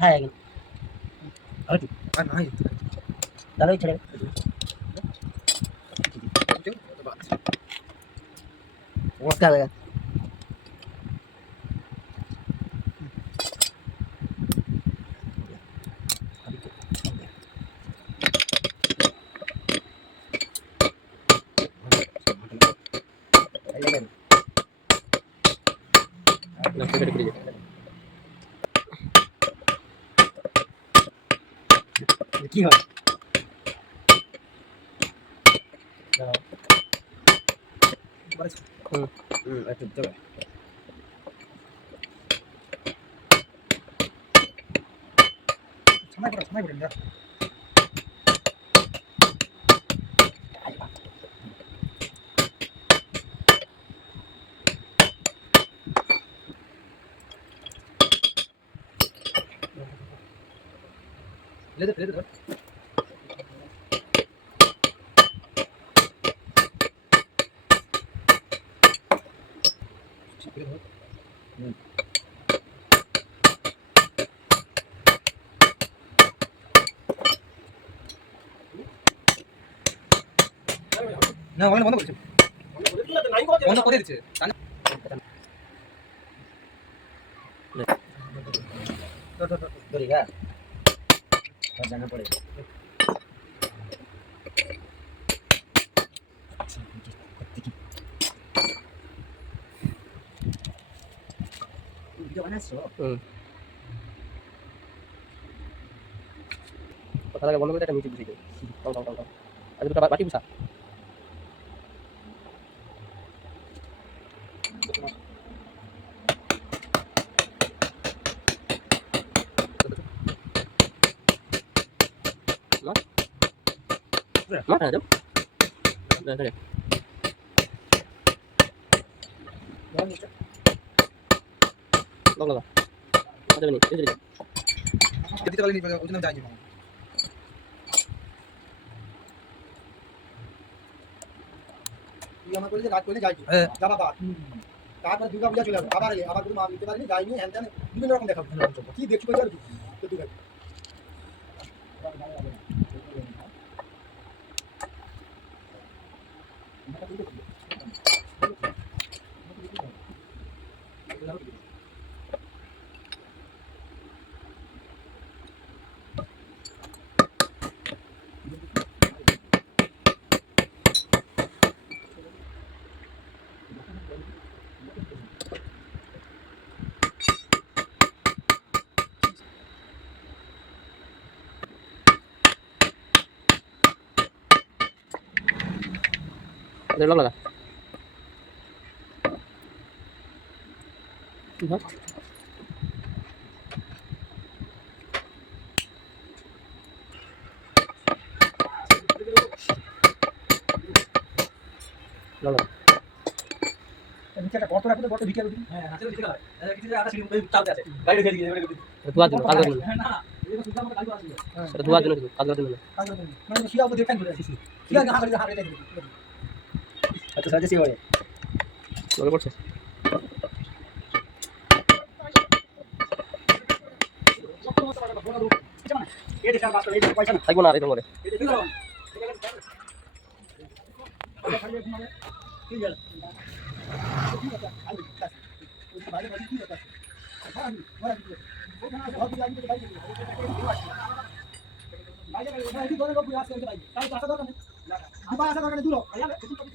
হ্যাঁ আরেকটু আর নাই তাহলে ছেড়ে মস্কা লাগা কি হয় একটু দেবে সময় করে দেখ লেদে লেদে ধর না বন্ধ করছে বন্ধ করে দিচ্ছে ধরিগা জানা পড়ে ভিডিও বানাচ্ছো কথা লাগে বন্ধ করে একটা মিউজিক দিই কাউ কাউ কাউ আজ দুটো বাটি বুসা Mát rồi đúng. Đây đây. Long rồi. Ada ni. Ini dia. Kita kali ni original janji bang. ये हमारे को रात को ले जाएगी जब बात তারপর দুর্গা পূজা চলে আসবে আবার কোনো মা নিতে পারিনি যাইনি হ্যান ত্যান বিভিন্ন রকম দেখাবো কি দেখছো কই যাবে তো Durga Ada long lगा. Hả? Long lगा. নিচে একটা গর্ত রাখতে গর্ত ভিতরে হ্যাঁ নাচে ভিতরে হয় কিছু আটা সিঁড়ি মধ্যে চালতে আছে গাড়ি ফেলে দিয়ে ধোয়া দিন কাজ করুন না না এই সুন্দর মতো কাজ আছে সেটা ধোয়া দিন কাজ করুন কাজ করুন মানে শিয়া উপর দেখেন ধরে আসিস শিয়া না হাতে হাতে দেখি আচ্ছা সাজে শিয়া হয় মনে পড়ছে এই দেখার বাস এই পয়সা না থাকবো না এই তোমারে ভাই